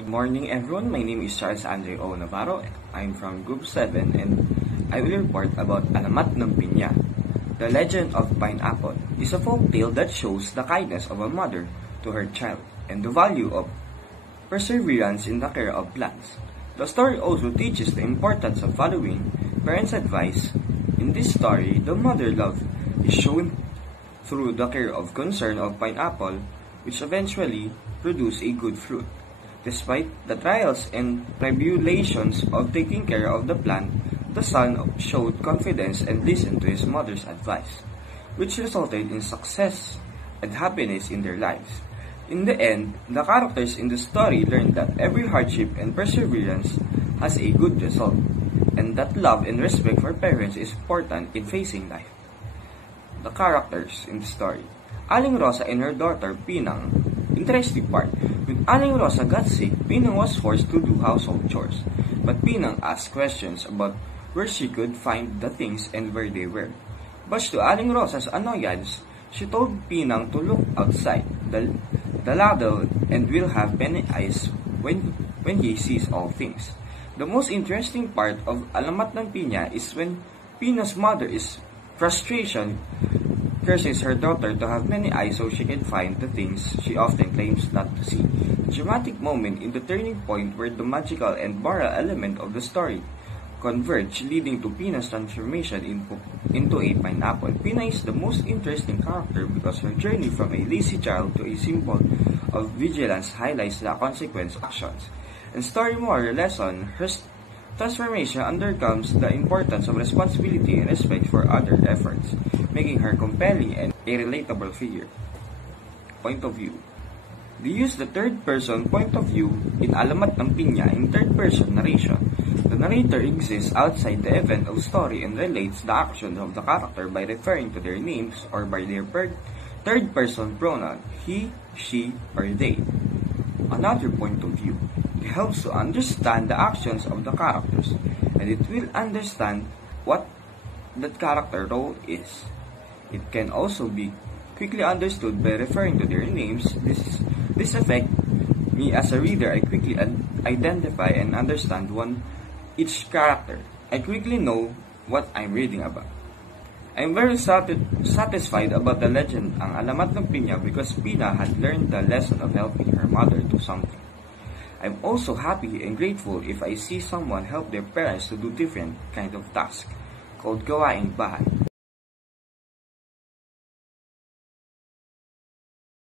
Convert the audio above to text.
Good morning everyone, my name is Charles Andre O. Navarro. I'm from Group 7 and I will report about Alamat ng Pinya. The Legend of Pineapple is a folk tale that shows the kindness of a mother to her child and the value of perseverance in the care of plants. The story also teaches the importance of following parents' advice. In this story, the mother love is shown through the care of concern of pineapple, which eventually produce a good fruit. Despite the trials and tribulations of taking care of the plant, the son showed confidence and listened to his mother's advice, which resulted in success and happiness in their lives. In the end, the characters in the story learned that every hardship and perseverance has a good result, and that love and respect for parents is important in facing life. The characters in the story. Aling Rosa and her daughter, Pinang. Interesting part. When Aling Rosa got sick, Pinang was forced to do household chores. But Pinang asked questions about where she could find the things and where they were. But to Aling Rosa's annoyance, she told Pinang to look outside the ladle and will have many eyes when he sees all things. The most interesting part of Alamat ng Pinya is when Pinang's mother is frustration curses her daughter to have many eyes so she can find the things she often claims not to see. A dramatic moment in the turning point where the magical and moral element of the story converge, leading to Pina's transformation into a pineapple. Pina is the most interesting character because her journey from a lazy child to a symbol of vigilance highlights the consequence of actions. And story moral lesson, her transformation undercomes the importance of responsibility and respect for other efforts, making her compelling and a relatable figure. Point of view. They use the third-person point of view in Alamat ng Pinya in third-person narration. The narrator exists outside the event of story and relates the actions of the character by referring to their names or by their third-person pronoun, he, she, or they. Another point of view. It helps to understand the actions of the characters, and it will understand what that character role is. It can also be quickly understood by referring to their names. This affects me as a reader. I quickly identify and understand each character. I quickly know what I'm reading about. I'm very satisfied about the legend ang Alamat ng Pinya because Pina had learned the lesson of helping her mother do something. I'm also happy and grateful if I see someone help their parents to do different kind of task called gawaing bahay.